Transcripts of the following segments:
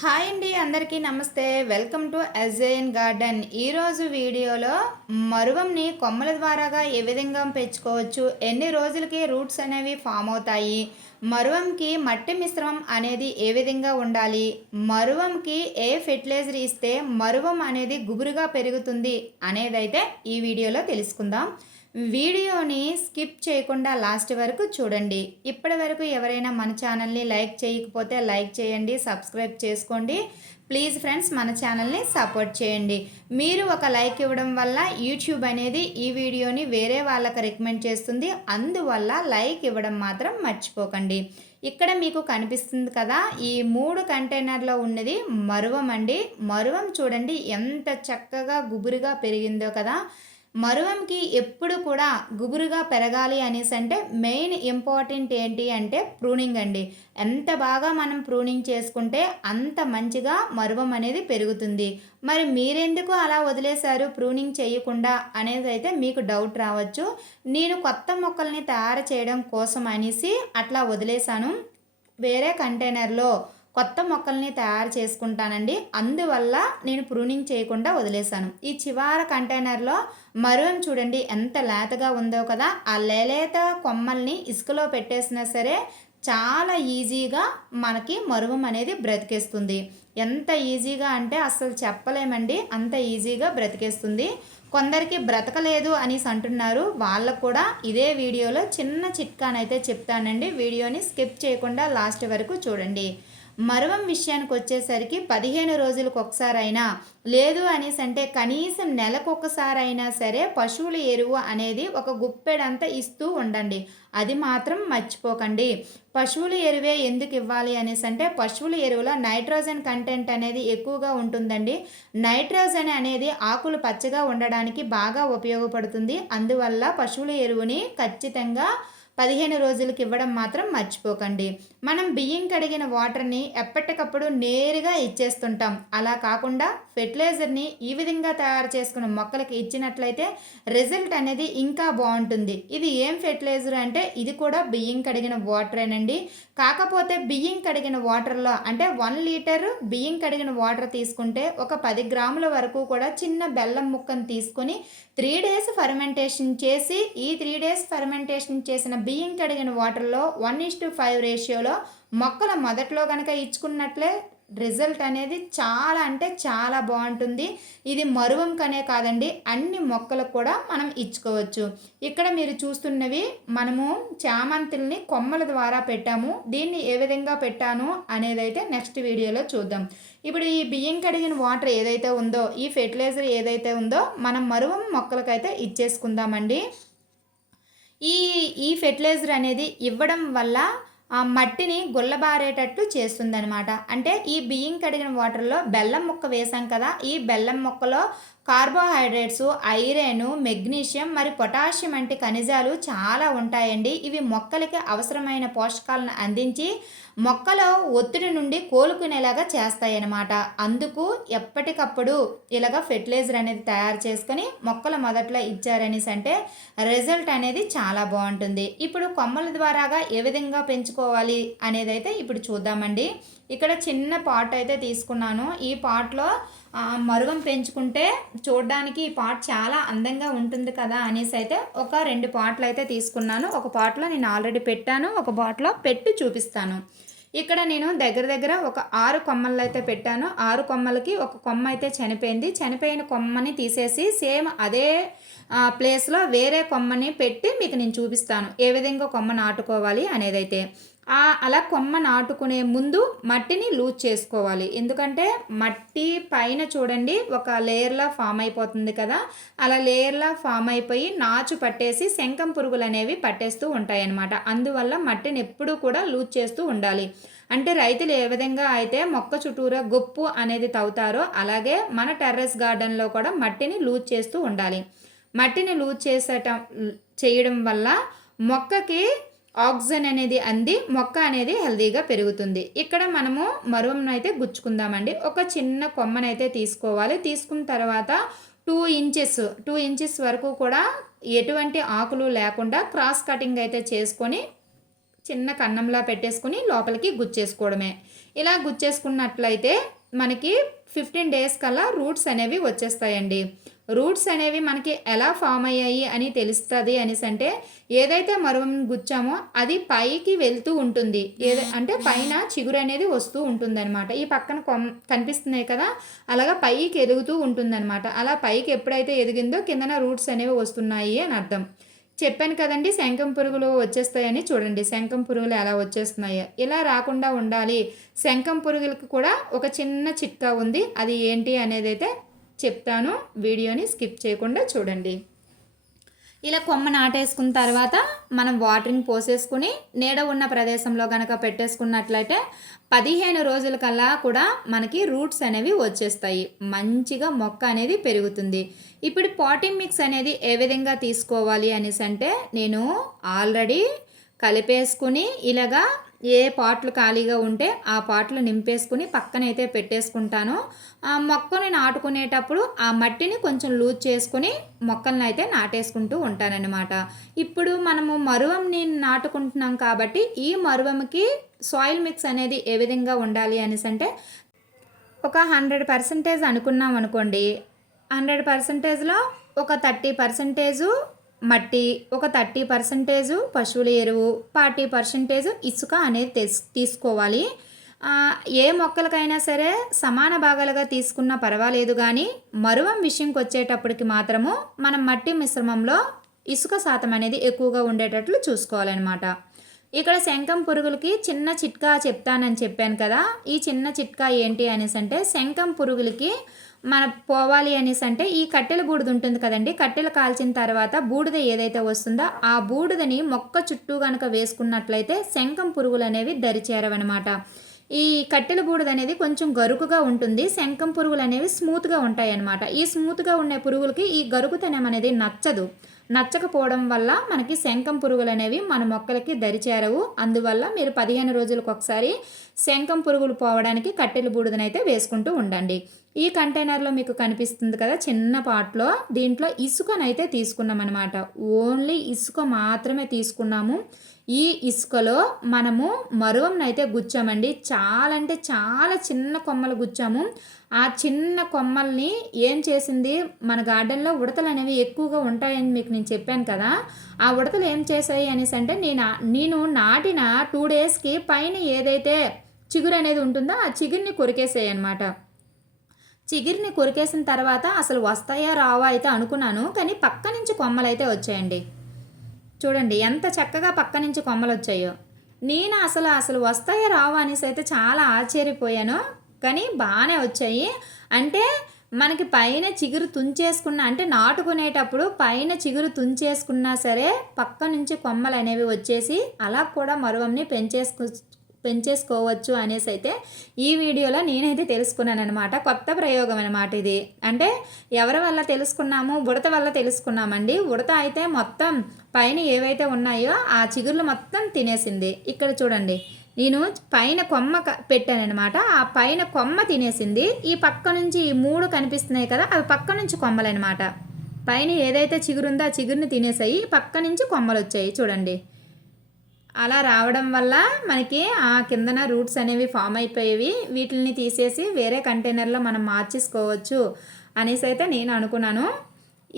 Hi అండి, అందరికీ నమస్తే. Welcome to SJN garden. ఈరోజు వీడియోలో మరువంని కొమ్మల ద్వారాగా ఏ విధంగా పెంచుకోవచ్చు, ఎన్ని రోజులకి రూట్స్ అనేవి ఫామ్ అవుతాయి, మరువంకి మట్టి మిశ్రమం అనేది ఏ విధంగా ఉండాలి, మరువంకి ఏ ఫెర్టిలైజర్ ఇస్తే మరువం అనేది గుబురుగా పెరుగుతుంది అనేదైతే ఈ వీడియోలో తెలుసుకుందాం. వీడియోని స్కిప్ చేయకుండా లాస్ట్ వరకు చూడండి. ఇప్పటి వరకు ఎవరైనా మన ఛానల్ని లైక్ చేయకపోతే లైక్ చేయండి, సబ్స్క్రైబ్ చేసుకోండి. ప్లీజ్ ఫ్రెండ్స్, మన ఛానల్ని సపోర్ట్ చేయండి. మీరు ఒక లైక్ ఇవ్వడం వల్ల యూట్యూబ్ అనేది ఈ వీడియోని వేరే వాళ్ళకి రికమెండ్ చేస్తుంది. అందువల్ల లైక్ ఇవ్వడం మాత్రం మర్చిపోకండి. ఇక్కడ మీకు కనిపిస్తుంది కదా, ఈ 3 కంటైనర్లో ఉన్నది మరువం అండి. మరువం చూడండి ఎంత చక్కగా గుబురుగా పెరిగిందో కదా. మరువంకి ఎప్పుడు కూడా గుబురుగా పెరగాలి అనేసి అంటే మెయిన్ ఇంపార్టెంట్ ఏంటి అంటే ప్రూనింగ్ అండి. ఎంత బాగా మనం ప్రూనింగ్ చేసుకుంటే అంత మంచిగా మరువం అనేది పెరుగుతుంది. మరి మీరెందుకు అలా వదిలేశారు ప్రూనింగ్ చేయకుండా అనేది అయితే మీకు డౌట్ రావచ్చు. నేను కొత్త మొక్కల్ని తయారు చేయడం కోసం అనేసి అట్లా వదిలేశాను. వేరే కంటైనర్లో కొత్త మొక్కల్ని తయారు చేసుకుంటానండి. అందువల్ల నేను ప్రూనింగ్ చేయకుండా వదిలేశాను. ఈ చివరి కంటైనర్లో మరువం చూడండి ఎంత లేతగా ఉందో కదా. ఆ లేత కొమ్మల్ని ఇసుకలో పెట్టేసినా సరే చాలా ఈజీగా మనకి మరువం అనేది బ్రతికేస్తుంది. ఎంత ఈజీగా అంటే అస్సలు చెప్పలేమండి, అంత ఈజీగా బ్రతికేస్తుంది. కొందరికి బ్రతకలేదు అనేసి అంటున్నారు. వాళ్ళకు కూడా ఇదే వీడియోలో చిన్న చిట్కానైతే చెప్తానండి. వీడియోని స్కిప్ చేయకుండా లాస్ట్ వరకు చూడండి. మరువం విషయానికి వచ్చేసరికి 15 రోజులకు ఒకసారైనా, లేదు అనేసి అంటే కనీసం నెలకొకసారైనా సరే పశువుల ఎరువు అనేది ఒక గుప్పెడంతా ఇస్తూ ఉండండి. అది మాత్రం మర్చిపోకండి. పశువుల ఎరువే ఎందుకు ఇవ్వాలి అనేసి అంటే పశువుల ఎరువులో నైట్రోజన్ కంటెంట్ అనేది ఎక్కువగా ఉంటుందండి. నైట్రోజన్ అనేది ఆకులు పచ్చగా ఉండడానికి బాగా ఉపయోగపడుతుంది. అందువల్ల పశువుల ఎరువుని ఖచ్చితంగా 15 రోజులకి ఇవ్వడం మాత్రం మర్చిపోకండి. మనం బియ్యం కడిగిన వాటర్ని ఎప్పటికప్పుడు నేరుగా ఇచ్చేస్తుంటాం. అలా కాకుండా ఫెర్టిలైజర్ని ఈ విధంగా తయారు చేసుకున్న మొక్కలకి ఇచ్చినట్లయితే రిజల్ట్ అనేది ఇంకా బాగుంటుంది. ఇది ఏం ఫెర్టిలైజర్ అంటే ఇది కూడా బియ్యం కడిగిన వాటరేనండి. కాకపోతే బియ్యం కడిగిన వాటర్లో అంటే 1 లీటర్ బియ్యం కడిగిన వాటర్ తీసుకుంటే ఒక 10 గ్రాముల వరకు కూడా చిన్న బెల్లం ముక్కను తీసుకొని 3 డేస్ ఫర్మెంటేషన్ చేసి, ఈ 3 డేస్ ఫర్మెంటేషన్ చేసిన బియ్యం కడిగిన వాటర్లో 1:5 రేషియోలో మొక్కల మొదట్లో కనుక ఇచ్చుకున్నట్లే రిజల్ట్ అనేది చాలా అంటే చాలా బాగుంటుంది. ఇది మరువంకనే కాదండి, అన్ని మొక్కలకు కూడా మనం ఇచ్చుకోవచ్చు. ఇక్కడ మీరు చూస్తున్నవి మనము చామంతుల్ని కొమ్మల ద్వారా పెట్టాము. దీన్ని ఏ విధంగా పెట్టాను అనేది అయితే నెక్స్ట్ వీడియోలో చూద్దాం. ఇప్పుడు ఈ బియ్యం కడిగిన వాటర్ ఏదైతే ఉందో, ఈ ఫెర్టిలైజర్ ఏదైతే ఉందో మనం మరువం మొక్కలకైతే ఇచ్చేసుకుందామండి. ఈ ఈ ఫెర్టిలైజర్ అనేది ఇవ్వడం వల్ల ఆ మట్టిని గుల్లబారేటట్లు చేస్తుందనమాట. అంటే ఈ బియ్యం కడిగిన వాటర్లో బెల్లం ముక్క వేసాం కదా, ఈ బెల్లం ముక్కలో కార్బోహైడ్రేట్స్, ఐరన్, మెగ్నీషియం మరి పొటాషియం వంటి ఖనిజాలు చాలా ఉంటాయండి. ఇవి మొక్కలకి అవసరమైన పోషకాలను అందించి మొక్కలో ఒత్తిడి నుండి కోలుకునేలాగా చేస్తాయన్నమాట. అందుకు ఎప్పటికప్పుడు ఇలాగ ఫెర్టిలైజర్ అనేది తయారు చేసుకొని మొక్కల మొదట్లో ఇచ్చారనేసి అంటే రిజల్ట్ అనేది చాలా బాగుంటుంది. ఇప్పుడు కొమ్మల ద్వారాగా ఏ విధంగా పెంచుకోవాలి అనేది అయితే ఇప్పుడు చూద్దామండి. ఇక్కడ చిన్న పాట్ అయితే తీసుకున్నాను. ఈ పాట్లో మరువం పెంచుకుంటే చూడడానికి ఈ పాట్ చాలా అందంగా ఉంటుంది కదా అనేసి అయితే ఒక 2 పాట్లు అయితే తీసుకున్నాను. ఒక పాట్లో నేను ఆల్రెడీ పెట్టాను, ఒక పాట్లో పెట్టి చూపిస్తాను. ఇక్కడ నేను దగ్గర ఒక 6 కొమ్మలు అయితే పెట్టాను. 6 కొమ్మలకి ఒక కొమ్మ అయితే చనిపోయింది. చనిపోయిన కొమ్మని తీసేసి సేమ్ అదే ప్లేస్లో వేరే కొమ్మని పెట్టి మీకు నేను చూపిస్తాను ఏ విధంగా కొమ్మ నాటుకోవాలి అనేదైతే. అలా కొమ్మ నాటుకునే ముందు మట్టిని లూజ్ చేసుకోవాలి. ఎందుకంటే మట్టి పైన చూడండి ఒక లేయర్లా ఫామ్ అయిపోతుంది కదా, అలా లేయర్లా ఫామ్ అయిపోయి నాచు పట్టేసి శంఖం పురుగులు అనేవి పట్టేస్తూ ఉంటాయన్నమాట. అందువల్ల మట్టిని ఎప్పుడూ కూడా లూజ్ చేస్తూ ఉండాలి. అంటే రైతులు ఏ విధంగా అయితే మొక్క చుట్టూరా గొప్పు అనేది తవ్వుతారో అలాగే మన టెర్రస్ గార్డెన్లో కూడా మట్టిని లూజ్ చేస్తూ ఉండాలి. మట్టిని లూజ్ చేయడం వల్ల మొక్కకి ఆక్సిజన్ అనేది అంది మొక్క అనేది హెల్తీగా పెరుగుతుంది. ఇక్కడ మనము మరువంను అయితే గుచ్చుకుందామండి. ఒక చిన్న కొమ్మనైతే తీసుకోవాలి. తీసుకున్న తర్వాత 2 ఇంచెస్ వరకు కూడా ఎటువంటి ఆకులు లేకుండా క్రాస్ కటింగ్ అయితే చేసుకొని చిన్న కన్నంలా పెట్టేసుకుని లోపలికి గుచ్చేసుకోవడమే. ఇలా గుచ్చేసుకున్నట్లయితే మనకి 15 డేస్ కల్లా రూట్స్ అనేవి వచ్చేస్తాయండి. రూట్స్ అనేవి మనకి ఎలా ఫామ్ అయ్యాయి అని తెలుస్తుంది అనేసి అంటే, ఏదైతే మరువం గుచ్చామో అది పైకి వెళ్తూ ఉంటుంది. అంటే పైన చిగురు అనేది వస్తూ ఉంటుందన్నమాట. ఈ పక్కన కనిపిస్తున్నాయి కదా, అలాగా పైకి ఎదుగుతూ ఉంటుందన్నమాట. అలా పైకి ఎప్పుడైతే ఎదిగిందో కిందన రూట్స్ అనేవి వస్తున్నాయి అని అర్థం. చెప్పాను కదండి శంఖం పురుగులు వచ్చేస్తాయని. చూడండి శంఖం పురుగులు ఎలా వచ్చేస్తున్నాయో. ఇలా రాకుండా ఉండాలి. శంఖం పురుగులకు కూడా ఒక చిన్న చిట్కా ఉంది. అది ఏంటి అనేది అయితే చెప్తాను. వీడియోని స్కిప్ చేయకుండా చూడండి. ఇలా కొమ్మ నాటేసుకున్న తర్వాత మనం వాటరింగ్ పోసేసుకుని నీడ ఉన్న ప్రదేశంలో కనుక పెట్టేసుకున్నట్లయితే 15 రోజుల కల్లా కూడా మనకి రూట్స్ అనేవి వచ్చేస్తాయి. మంచిగా మొక్క అనేది పెరుగుతుంది. ఇప్పుడు పాటింగ్ మిక్స్ అనేది ఏ విధంగా తీసుకోవాలి అనేసి అంటే, నేను ఆల్రెడీ కలిపేసుకుని ఇలాగా ఏ పాట్లు ఖాళీగా ఉంటే ఆ పాట్లు నింపేసుకుని పక్కనైతే పెట్టేసుకుంటాను. ఆ మొక్కని నాటుకునేటప్పుడు ఆ మట్టిని కొంచెం లూజ్ చేసుకుని మొక్కలను అయితే నాటేసుకుంటూ ఉంటానన్నమాట. ఇప్పుడు మనము మరువంని నాటుకుంటున్నాం కాబట్టి ఈ మరువంకి సాయిల్ మిక్స్ అనేది ఏ విధంగా ఉండాలి అనేసి అంటే, ఒక 100% అనుకున్నాం అనుకోండి. 100%లో ఒక 30% మట్టి, ఒక 30% పశువుల ఎరువు, 40% ఇసుక అనేది తీసుకోవాలి. ఏ మొక్కలకైనా సరే సమాన భాగాలుగా తీసుకున్నా పర్వాలేదు, కానీ మరువం విషయంకి వచ్చేటప్పటికి మాత్రము మనం మట్టి మిశ్రమంలో ఇసుక శాతం అనేది ఎక్కువగా ఉండేటట్లు చూసుకోవాలన్నమాట. ఇక్కడ శంఖం పురుగులకి చిన్న చిట్కా చెప్తానని చెప్పాను కదా. ఈ చిన్న చిట్కా ఏంటి అనేసి అంటే, శంఖం పురుగులకి మన పోవాలి అనేసి అంటే ఈ కట్టెల బూడిద ఉంటుంది కదండి. కట్టెలు కాల్చిన తర్వాత బూడిద ఏదైతే వస్తుందో ఆ బూడిదని మొక్క చుట్టూ కనుక వేసుకున్నట్లయితే శంఖం పురుగులు అనేవి దరిచేరవన్నమాట. ఈ కట్టెల బూడిద అనేది కొంచెం గరుకుగా ఉంటుంది. శంఖం పురుగులు అనేవి స్మూత్గా ఉంటాయి అన్నమాట. ఈ స్మూత్గా ఉండే పురుగులకి ఈ గరుకుతనం అనేది నచ్చకపోవడం వల్ల మనకి శంఖం పురుగులు అనేవి మన మొక్కలకి దరిచేరవు. అందువల్ల మీరు 15 రోజులకు ఒకసారి శంఖం పురుగులు పోవడానికి కట్టెల బూడిదనైతే వేసుకుంటూ ఉండండి. ఈ కంటైనర్లో మీకు కనిపిస్తుంది కదా చిన్న పాట్లో, దీంట్లో ఇసుకనైతే తీసుకున్నాం అనమాట. ఓన్లీ ఇసుక మాత్రమే తీసుకున్నాము. ఈ ఇసుకలో మనము మరువంనైతే గుచ్చామండి. చాలా అంటే చాలా చిన్న కొమ్మలు గుచ్చాము. ఆ చిన్న కొమ్మల్ని ఏం చేసింది, మన గార్డెన్లో ఉడతలు అనేవి ఎక్కువగా ఉంటాయని మీకు నేను చెప్పాను కదా. ఆ ఉడతలు ఏం చేశాయి అనేసి అంటే, నేను నాటిన 2 డేస్కి పైన ఏదైతే చిగురు అనేది ఉంటుందో ఆ చిగురిని కొరికేసాయి అనమాట. చిగురిని కొరికేసిన తర్వాత అసలు వస్తాయా రావా అయితే అనుకున్నాను, కానీ పక్క నుంచి కొమ్మలు అయితే వచ్చాయండి. చూడండి ఎంత చక్కగా పక్క నుంచి కొమ్మలు వచ్చాయో. నేను అసలు వస్తాయా రావా అనేసి అయితే చాలా ఆశ్చర్యపోయాను, కానీ బాగానే వచ్చాయి. అంటే మనకి పైన చిగురు తుంచేసుకున్న, అంటే నాటుకునేటప్పుడు పైన చిగురు తుంచేసుకున్నా సరే పక్క నుంచి కొమ్మలు అనేవి వచ్చేసి అలా కూడా మరువంని పెంచేసుకోవచ్చు అనేసి అయితే ఈ వీడియోలో నేనైతే తెలుసుకున్నాను అనమాట. కొత్త ప్రయోగం అనమాట ఇది. అంటే ఎవరి వల్ల తెలుసుకున్నాము, ఉడత వల్ల తెలుసుకున్నామండి. ఉడత అయితే మొత్తం పైన ఏవైతే ఉన్నాయో ఆ చిగుర్లు మొత్తం తినేసింది. ఇక్కడ చూడండి, నేను పైన కొమ్మ పెట్టానమాట. ఆ పైన కొమ్మ తినేసింది. ఈ పక్క నుంచి ఈ 3 కనిపిస్తున్నాయి కదా, అవి పక్క నుంచి కొమ్మలనమాట. పైన ఏదైతే చిగురుందో ఆ చిగురుని తినేసాయి, పక్క నుంచి కొమ్మలు వచ్చాయి చూడండి. అలా రావడం వల్ల మనకి ఆ కిందన రూట్స్ అనేవి ఫామ్ అయిపోయేవి. వీటిని తీసేసి వేరే కంటైనర్లో మనం మార్చేసుకోవచ్చు అనేసి అయితే నేను అనుకున్నాను.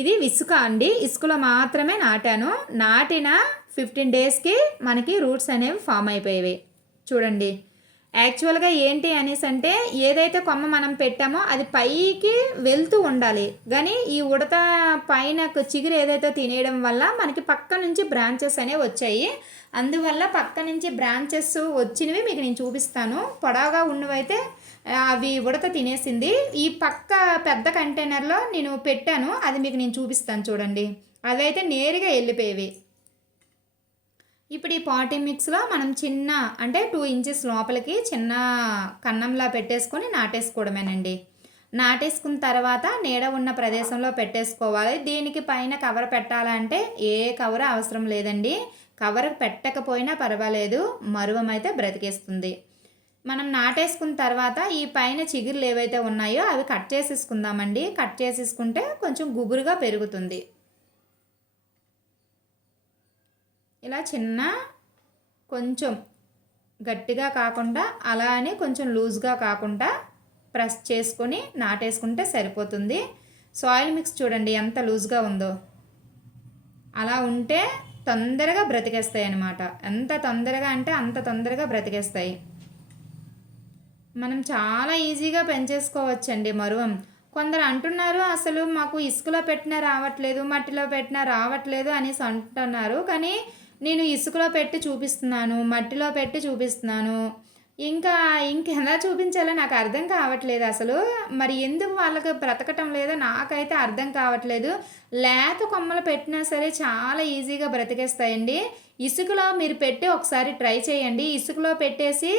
ఇది ఇసుక అండి. ఇసుకలో మాత్రమే నాటాను. నాటిన 15 డేస్కి మనకి రూట్స్ అనేవి ఫామ్ అయిపోయేవి. చూడండి, యాక్చువల్గా ఏంటి అనేసి అంటే, ఏదైతే కొమ్మ మనం పెట్టామో అది పైకి వెళ్తూ ఉండాలి, కానీ ఈ ఉడత పైన చిగురు ఏదైతే తినేయడం వల్ల మనకి పక్క నుంచి బ్రాంచెస్ అనేవి వచ్చాయి. అందువల్ల పక్క నుంచి బ్రాంచెస్ వచ్చినవి మీకు నేను చూపిస్తాను. పొడవుగా ఉన్నవైతే అవి ఉడత తినేసింది. ఈ పక్క పెద్ద కంటైనర్లో నేను పెట్టాను, అది మీకు నేను చూపిస్తాను చూడండి. అదైతే నేరుగా వెళ్ళిపోయేవి. ఇప్పుడు ఈ పాటింగ్ మిక్స్లో మనం చిన్న, అంటే 2 ఇంచెస్ లోపలికి చిన్న కన్నంలా పెట్టేసుకొని నాటేసుకోవడమేనండి. నాటేసుకున్న తర్వాత నీడ ఉన్న ప్రదేశంలో పెట్టేసుకోవాలి. దీనికి పైన కవర్ పెట్టాలంటే ఏ కవర్ అవసరం లేదండి. కవర్ పెట్టకపోయినా పర్వాలేదు, మరువం అయితే బ్రతికేస్తుంది. మనం నాటేసుకున్న తర్వాత ఈ పైన చిగుర్లు ఏవైతే ఉన్నాయో అవి కట్ చేసేసుకుందామండి. కట్ చేసేసుకుంటే కొంచెం గుబురుగా పెరుగుతుంది. ఇలా చిన్న కొంచెం గట్టిగా కాకుండా అలా అని కొంచెం లూజ్గా కాకుండా ప్రెస్ చేసుకొని నాటేసుకుంటే సరిపోతుంది. సాయిల్ మిక్స్ చూడండి ఎంత లూజ్గా ఉందో. అలా ఉంటే తొందరగా బ్రతికేస్తాయి అన్నమాట. ఎంత తొందరగా అంటే అంత తొందరగా బ్రతికేస్తాయి. మనం చాలా ఈజీగా పెంచేసుకోవచ్చండి మరువం. కొందరు అంటున్నారు అసలు మాకు ఇసుకలో పెట్టినా రావట్లేదు, మట్టిలో పెట్టినా రావట్లేదు అనేసి అంటున్నారు. కానీ నేను ఇసుకలో పెట్టి చూపిస్తున్నాను, మట్టిలో పెట్టి చూపిస్తున్నాను. ఇంకెలా చూపించాలో నాకు అర్థం కావట్లేదు అసలు. మరి ఎందుకు వాళ్ళకి బ్రతకటం లేదో నాకైతే అర్థం కావట్లేదు. లేత కొమ్మలు పెట్టినా సరే చాలా ఈజీగా బ్రతికేస్తాయండి. ఇసుకలో మీరు పెట్టి ఒకసారి ట్రై చేయండి. ఇసుకలో పెట్టేసి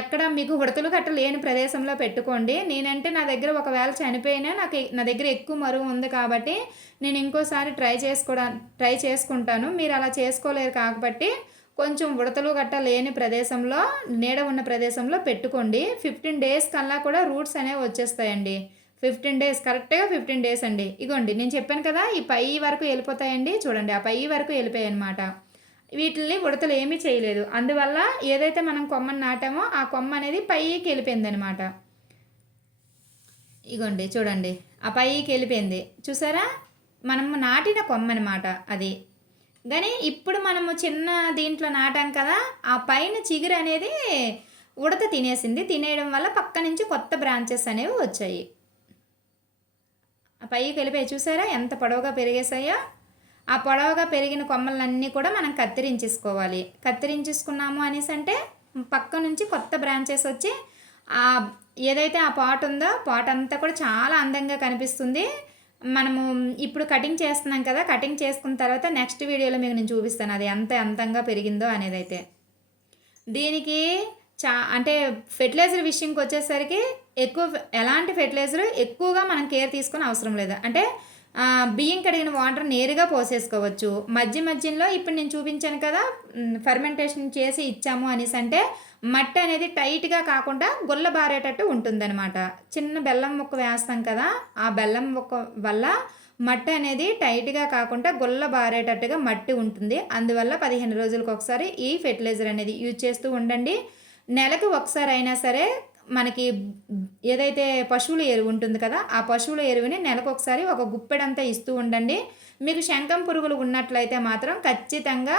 ఎక్కడ మీకు ఉడతలు గట్ట లేని ప్రదేశంలో పెట్టుకోండి. నేనంటే నా దగ్గర ఒకవేళ చనిపోయినా నా దగ్గర ఎక్కువ మరువు ఉంది కాబట్టి నేను ఇంకోసారి ట్రై చేసుకుంటాను. మీరు అలా చేసుకోలేరు కాబట్టి కొంచెం ఉడతలు గట్ట లేని ప్రదేశంలో, నీడ ఉన్న ప్రదేశంలో పెట్టుకోండి. 15 డేస్ కల్లా కూడా రూట్స్ అనేవి వచ్చేస్తాయండి. 15 డేస్, కరెక్ట్గా 15 డేస్ అండి. ఇగోండి నేను చెప్పాను కదా ఈ పై వరకు వెళ్ళిపోతాయండి. చూడండి ఆ పై వరకు వెళ్ళిపోయాయి అనమాట. వీటిని ఉడతలు ఏమీ చేయలేదు. అందువల్ల ఏదైతే మనం కొమ్మని నాటామో ఆ కొమ్మ అనేది పైకి వెళ్ళిపోయింది అనమాట. ఇగోండి చూడండి ఆ పైకి వెళ్ళిపోయింది చూసారా. మనం నాటిన కొమ్మ అనమాట అది. కానీ ఇప్పుడు మనము చిన్న దీంట్లో నాటాం కదా, ఆ పైన చిగురు అనేది ఉడత తినేసింది. తినేయడం వల్ల పక్క నుంచి కొత్త బ్రాంచెస్ అనేవి వచ్చాయి. ఆ పైకి వెళ్ళిపోయి చూసారా ఎంత పొడవుగా పెరిగేసాయో. ఆ పొడవుగా పెరిగిన కొమ్మలన్నీ కూడా మనం కత్తిరించేసుకోవాలి. కత్తిరించేసుకున్నాము అనేసి అంటే పక్క నుంచి కొత్త బ్రాంచెస్ వచ్చి ఏదైతే ఆ పాట్ ఉందో పాట్ అంతా కూడా చాలా అందంగా కనిపిస్తుంది. మనము ఇప్పుడు కటింగ్ చేస్తున్నాం కదా, కటింగ్ చేసుకున్న తర్వాత నెక్స్ట్ వీడియోలో మీకు నేను చూపిస్తాను అది ఎంత అందంగా పెరిగిందో అనేది. అయితే దీనికి అంటే ఫెర్టిలైజర్ విషయంకి వచ్చేసరికి ఎలాంటి ఫెర్టిలైజర్ ఎక్కువగా మనం కేర్ తీసుకొని అవసరం లేదు. అంటే బియ్యం కడిగిన వాటర్ నేరుగా పోసేసుకోవచ్చు. మధ్యలో ఇప్పుడు నేను చూపించాను కదా ఫర్మెంటేషన్ చేసి ఇచ్చాము అనేసి అంటే మట్టి అనేది టైట్గా కాకుండా గుల్ల బారేటట్టు ఉంటుందన్నమాట. చిన్న బెల్లం ముక్క వేస్తాం కదా, ఆ బెల్లం ముక్క వల్ల మట్టి అనేది టైట్గా కాకుండా గుల్ల బారేటట్టుగా మట్టి ఉంటుంది. అందువల్ల 15 రోజులకు ఒకసారి ఈ ఫెర్టిలైజర్ అనేది యూజ్ చేస్తూ ఉండండి. నెలకు ఒకసారి అయినా సరే మనకి ఏదైతే పశువుల ఎరువు ఉంటుంది కదా, ఆ పశువుల ఎరువుని నెలకు ఒకసారి ఒక గుప్పెడంతా ఇస్తూ ఉండండి. మీకు శంఖం పురుగులు ఉన్నట్లయితే మాత్రం ఖచ్చితంగా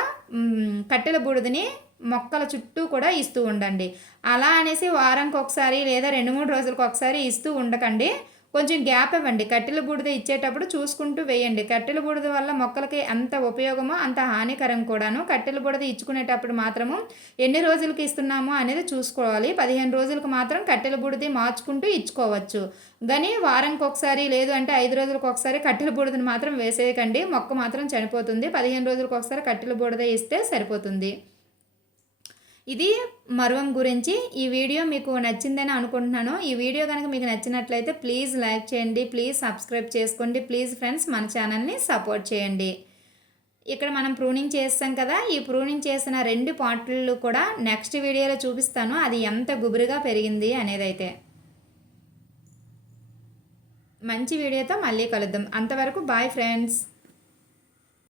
కట్టెల బూడిదని మొక్కల చుట్టూ కూడా ఇస్తూ ఉండండి. అలా అనేసి వారానికి ఒకసారి లేదా 2-3 రోజులకు ఒకసారి ఇస్తూ ఉండకండి. కొంచెం గ్యాప్ ఇవ్వండి. కట్టెల బూడిద ఇచ్చేటప్పుడు చూసుకుంటూ వేయండి. కట్టెల బూడిద వల్ల మొక్కలకి ఎంత ఉపయోగమో అంత హానికరం కూడాను. కట్టెల బూడిద ఇచ్చుకునేటప్పుడు మాత్రము ఎన్ని రోజులకి ఇస్తున్నామో అనేది చూసుకోవాలి. 15 రోజులకు మాత్రం కట్టెల బూడిద మార్చుకుంటూ ఇచ్చుకోవచ్చు. కానీ వారానికి ఒకసారి లేదు అంటే 5 రోజులకు ఒకసారి కట్టెల బూడిదని మాత్రం వేసేయకండి. మొక్క మాత్రం చనిపోతుంది. 15 రోజులకు ఒకసారి కట్టెల బూడిద ఇస్తే సరిపోతుంది. ఇది మరువం గురించి. ఈ వీడియో మీకు నచ్చిందని అనుకుంటున్నాను. ఈ వీడియో కనుక మీకు నచ్చినట్లయితే ప్లీజ్ లైక్ చేయండి, ప్లీజ్ సబ్స్క్రైబ్ చేసుకోండి, ప్లీజ్ ఫ్రెండ్స్ మన ఛానల్ని సపోర్ట్ చేయండి. ఇక్కడ మనం ప్రూనింగ్ చేస్తాం కదా, ఈ ప్రూనింగ్ చేసిన 2 పాట్లు కూడా నెక్స్ట్ వీడియోలో చూపిస్తాను అది ఎంత గుబురుగా పెరిగింది అనేది. అయితే మంచి వీడియోతో మళ్ళీ కలుద్దాం. అంతవరకు బాయ్ ఫ్రెండ్స్.